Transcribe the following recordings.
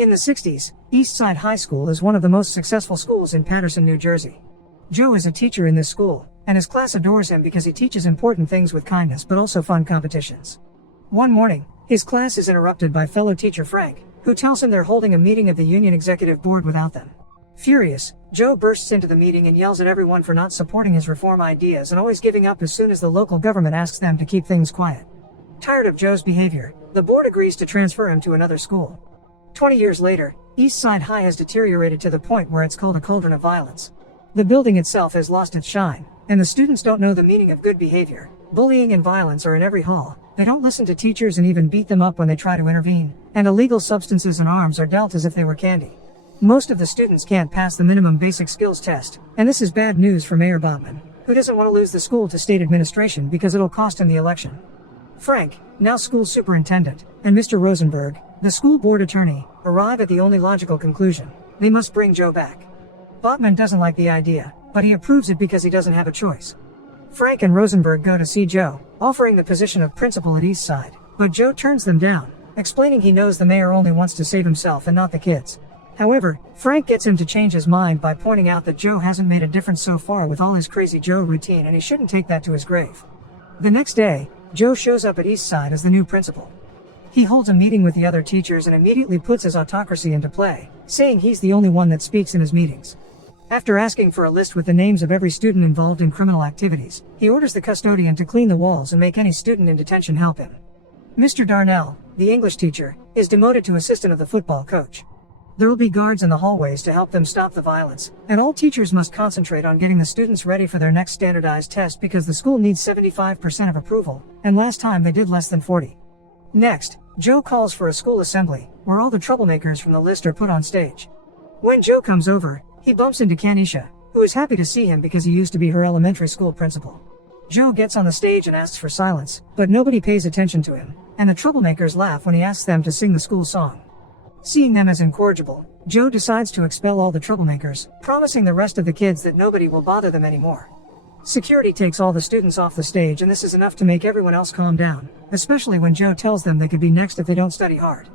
In the 60s, Eastside High School is one of the most successful schools in Paterson, New Jersey. Joe is a teacher in this school, and his class adores him because he teaches important things with kindness but also fun competitions. One morning, his class is interrupted by fellow teacher Frank, who tells him they're holding a meeting of the union executive board without them. Furious, Joe bursts into the meeting and yells at everyone for not supporting his reform ideas and always giving up as soon as the local government asks them to keep things quiet. Tired of Joe's behavior, the board agrees to transfer him to another school. 20 years later, Eastside High has deteriorated to the point where it's called a cauldron of violence. The building itself has lost its shine, and the students don't know the meaning of good behavior. Bullying and violence are in every hall. They don't listen to teachers and even beat them up when they try to intervene, and illegal substances and arms are dealt as if they were candy. Most of the students can't pass the minimum basic skills test, and this is bad news for Mayor Bobman, who doesn't want to lose the school to state administration because it'll cost him the election. Frank, now school superintendent, and Mr. Rosenberg, the school board attorney, arrive at the only logical conclusion: they must bring Joe back. Bobman doesn't like the idea, but he approves it because he doesn't have a choice. Frank and Rosenberg go to see Joe, offering the position of principal at Eastside, but Joe turns them down, explaining he knows the mayor only wants to save himself and not the kids. However, Frank gets him to change his mind by pointing out that Joe hasn't made a difference so far with all his crazy Joe routine and he shouldn't take that to his grave. The next day, Joe shows up at Eastside as the new principal. He holds a meeting with the other teachers and immediately puts his autocracy into play, saying he's the only one that speaks in his meetings. After asking for a list with the names of every student involved in criminal activities, he orders the custodian to clean the walls and make any student in detention help him. Mr. Darnell, the English teacher, is demoted to assistant of the football coach. There will be guards in the hallways to help them stop the violence, and all teachers must concentrate on getting the students ready for their next standardized test because the school needs 75% of approval, and last time they did less than 40. Next, Joe calls for a school assembly, where all the troublemakers from the list are put on stage. When Joe comes over, he bumps into Kanisha, who is happy to see him because he used to be her elementary school principal. Joe gets on the stage and asks for silence, but nobody pays attention to him, and the troublemakers laugh when he asks them to sing the school song. Seeing them as incorrigible, Joe decides to expel all the troublemakers, promising the rest of the kids that nobody will bother them anymore. Security takes all the students off the stage and this is enough to make everyone else calm down, especially when Joe tells them they could be next if they don't study hard.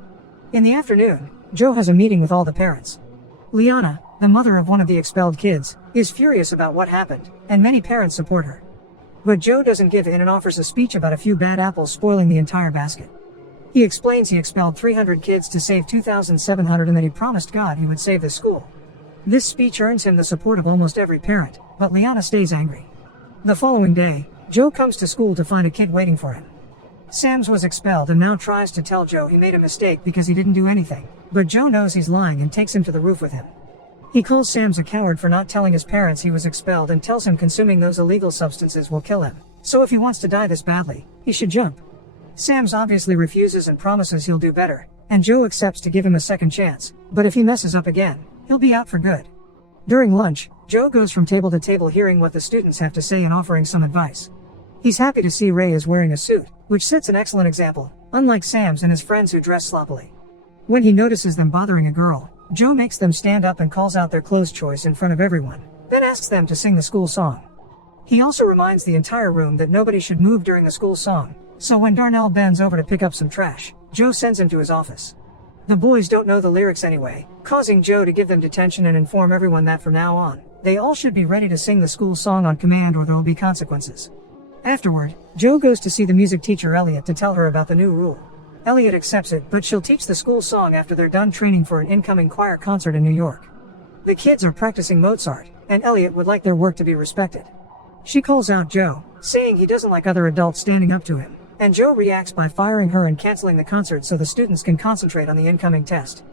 In the afternoon, Joe has a meeting with all the parents. Liana, the mother of one of the expelled kids, is furious about what happened, and many parents support her. But Joe doesn't give in and offers a speech about a few bad apples spoiling the entire basket. He explains he expelled 300 kids to save 2,700 and that he promised God he would save the school. This speech earns him the support of almost every parent, but Liana stays angry. The following day, Joe comes to school to find a kid waiting for him. Sams was expelled and now tries to tell Joe he made a mistake because he didn't do anything, but Joe knows he's lying and takes him to the roof with him. He calls Sams a coward for not telling his parents he was expelled and tells him consuming those illegal substances will kill him, so if he wants to die this badly, he should jump. Sams obviously refuses and promises he'll do better, and Joe accepts to give him a second chance, but if he messes up again, he'll be out for good. During lunch, Joe goes from table to table hearing what the students have to say and offering some advice. He's happy to see Ray is wearing a suit, which sets an excellent example, unlike Sams and his friends who dress sloppily. When he notices them bothering a girl, Joe makes them stand up and calls out their clothes choice in front of everyone, then asks them to sing the school song. He also reminds the entire room that nobody should move during the school song, so when Darnell bends over to pick up some trash, Joe sends him to his office. The boys don't know the lyrics anyway, causing Joe to give them detention and inform everyone that from now on, they all should be ready to sing the school song on command or there will be consequences. Afterward, Joe goes to see the music teacher Elliot to tell her about the new rule. Elliot accepts it, but she'll teach the school song after they're done training for an incoming choir concert in New York. The kids are practicing Mozart, and Elliot would like their work to be respected. She calls out Joe, saying he doesn't like other adults standing up to him, and Joe reacts by firing her and canceling the concert so the students can concentrate on the incoming test.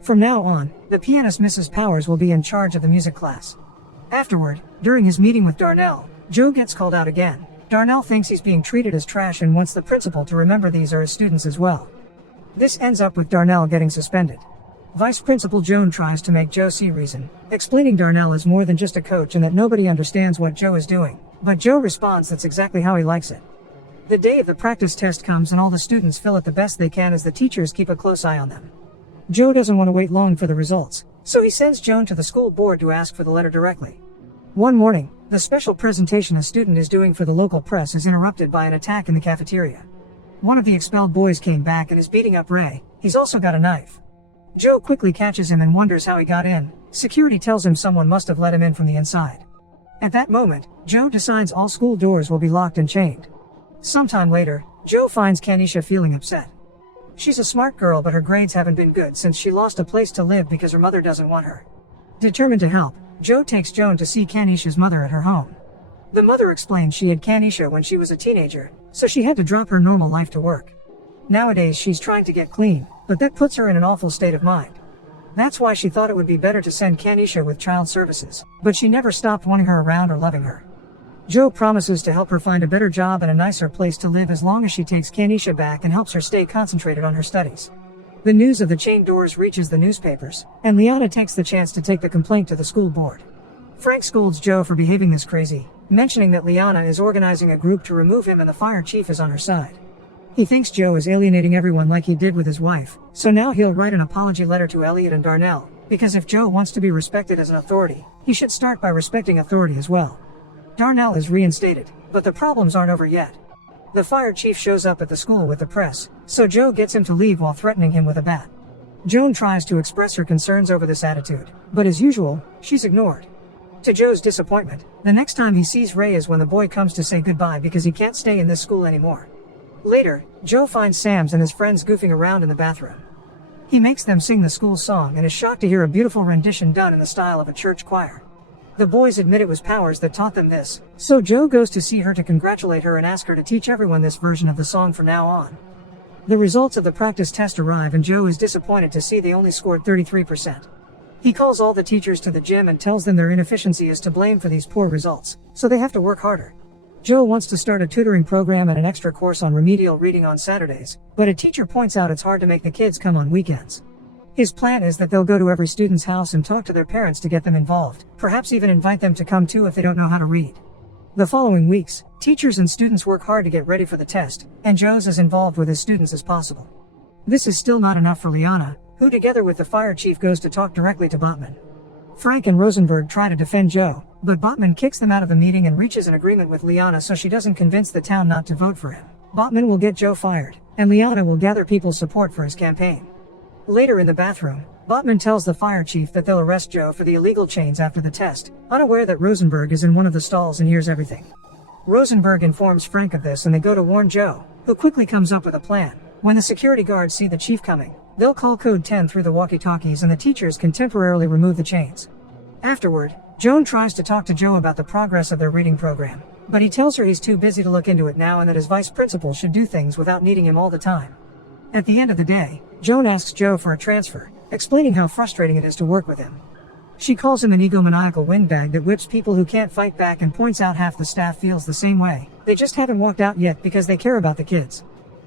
From now on, the pianist Mrs. Powers will be in charge of the music class. Afterward, during his meeting with Darnell, Joe gets called out again. Darnell thinks he's being treated as trash and wants the principal to remember these are his students as well. This ends up with Darnell getting suspended. Vice Principal Joan tries to make Joe see reason, explaining Darnell is more than just a coach and that nobody understands what Joe is doing, but Joe responds that's exactly how he likes it. The day of the practice test comes and all the students fill it the best they can as the teachers keep a close eye on them. Joe doesn't want to wait long for the results, so he sends Joan to the school board to ask for the letter directly. One morning, the special presentation a student is doing for the local press is interrupted by an attack in the cafeteria. One of the expelled boys came back and is beating up Ray. He's also got a knife. Joe quickly catches him and wonders how he got in. Security tells him someone must have let him in from the inside. At that moment, Joe decides all school doors will be locked and chained. Sometime later, Joe finds Kanisha feeling upset. She's a smart girl, but her grades haven't been good since she lost a place to live because her mother doesn't want her. Determined to help, Joe takes Joan to see Kanisha's mother at her home. The mother explains she had Kanisha when she was a teenager, so she had to drop her normal life to work. Nowadays she's trying to get clean, but that puts her in an awful state of mind. That's why she thought it would be better to send Kanisha with child services, but she never stopped wanting her around or loving her. Joe promises to help her find a better job and a nicer place to live as long as she takes Kanisha back and helps her stay concentrated on her studies. The news of the chained doors reaches the newspapers, and Liana takes the chance to take the complaint to the school board. Frank scolds Joe for behaving this crazy, mentioning that Liana is organizing a group to remove him and the fire chief is on her side. He thinks Joe is alienating everyone like he did with his wife, so now he'll write an apology letter to Elliot and Darnell, because if Joe wants to be respected as an authority, he should start by respecting authority as well. Darnell is reinstated, but the problems aren't over yet. The fire chief shows up at the school with the press, so Joe gets him to leave while threatening him with a bat. Joan tries to express her concerns over this attitude, but as usual, she's ignored. To Joe's disappointment, the next time he sees Ray is when the boy comes to say goodbye because he can't stay in this school anymore. Later, Joe finds Sam's and his friends goofing around in the bathroom. He makes them sing the school song and is shocked to hear a beautiful rendition done in the style of a church choir. The boys admit it was Powers that taught them this, so Joe goes to see her to congratulate her and ask her to teach everyone this version of the song from now on. The results of the practice test arrive and Joe is disappointed to see they only scored 33%. He calls all the teachers to the gym and tells them their inefficiency is to blame for these poor results, so they have to work harder. Joe wants to start a tutoring program and an extra course on remedial reading on Saturdays, but a teacher points out it's hard to make the kids come on weekends. His plan is that they'll go to every student's house and talk to their parents to get them involved, perhaps even invite them to come too if they don't know how to read. The following weeks, teachers and students work hard to get ready for the test, and Joe's as involved with his students as possible. This is still not enough for Liana, who together with the fire chief goes to talk directly to Botman. Frank and Rosenberg try to defend Joe, but Botman kicks them out of the meeting and reaches an agreement with Liana so she doesn't convince the town not to vote for him. Botman will get Joe fired, and Liana will gather people's support for his campaign. Later in the bathroom, Botman tells the fire chief that they'll arrest Joe for the illegal chains after the test, unaware that Rosenberg is in one of the stalls and hears everything. Rosenberg informs Frank of this and they go to warn Joe, who quickly comes up with a plan. When the security guards see the chief coming, they'll call code 10 through the walkie-talkies and the teachers can temporarily remove the chains. Afterward, Joan tries to talk to Joe about the progress of their reading program, but he tells her he's too busy to look into it now and that his vice principal should do things without needing him all the time. At the end of the day, Joan asks Joe for a transfer, explaining how frustrating it is to work with him. She calls him an egomaniacal windbag that whips people who can't fight back and points out half the staff feels the same way. They just haven't walked out yet because they care about the kids.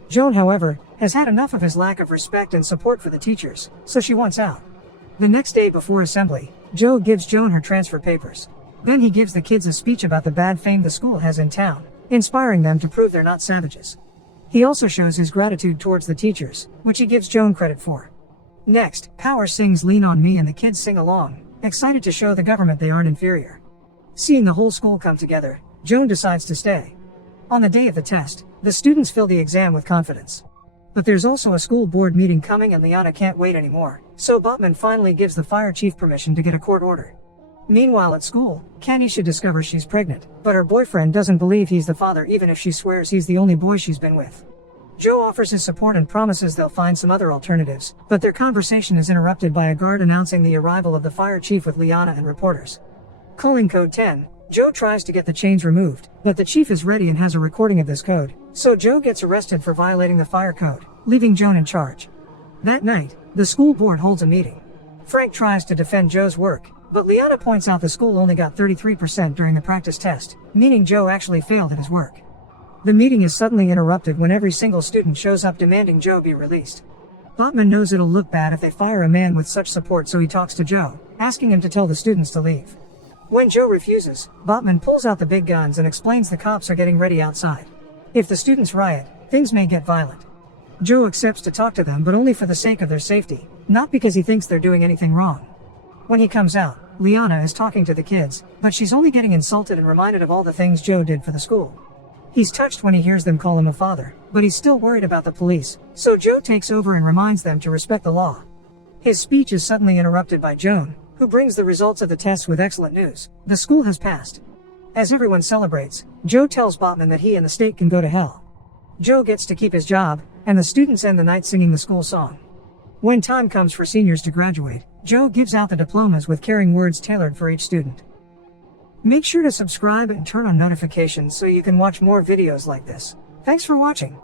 Joan, however, has had enough of his lack of respect and support for the teachers, so she wants out. The next day before assembly, Joe gives Joan her transfer papers. Then he gives the kids a speech about the bad fame the school has in town, inspiring them to prove they're not savages. He also shows his gratitude towards the teachers, which he gives Joan credit for. Next, Powers sings Lean on Me and the kids sing along, excited to show the government they aren't inferior. Seeing the whole school come together, Joan decides to stay. On the day of the test, the students fill the exam with confidence. But there's also a school board meeting coming and Liana can't wait anymore, so Botman finally gives the fire chief permission to get a court order. Meanwhile at school, Kanisha discovers she's pregnant, but her boyfriend doesn't believe he's the father even if she swears he's the only boy she's been with. Joe offers his support and promises they'll find some other alternatives, but their conversation is interrupted by a guard announcing the arrival of the fire chief with Liana and reporters. Calling code 10, Joe tries to get the chains removed, but the chief is ready and has a recording of this code, so Joe gets arrested for violating the fire code, leaving Joan in charge. That night, the school board holds a meeting. Frank tries to defend Joe's work, but Liana points out the school only got 33% during the practice test, meaning Joe actually failed at his work. The meeting is suddenly interrupted when every single student shows up demanding Joe be released. Botman knows it'll look bad if they fire a man with such support, so he talks to Joe, asking him to tell the students to leave. When Joe refuses, Botman pulls out the big guns and explains the cops are getting ready outside. If the students riot, things may get violent. Joe accepts to talk to them, but only for the sake of their safety, not because he thinks they're doing anything wrong. When he comes out, Liana is talking to the kids, but she's only getting insulted and reminded of all the things Joe did for the school. He's touched when he hears them call him a father, but he's still worried about the police, so Joe takes over and reminds them to respect the law. His speech is suddenly interrupted by Joan, who brings the results of the tests with excellent news. The school has passed. As everyone celebrates, Joe tells Botman that he and the state can go to hell. Joe gets to keep his job, and the students end the night singing the school song. When time comes for seniors to graduate, Joe gives out the diplomas with caring words tailored for each student. Make sure to subscribe and turn on notifications so you can watch more videos like this. Thanks for watching.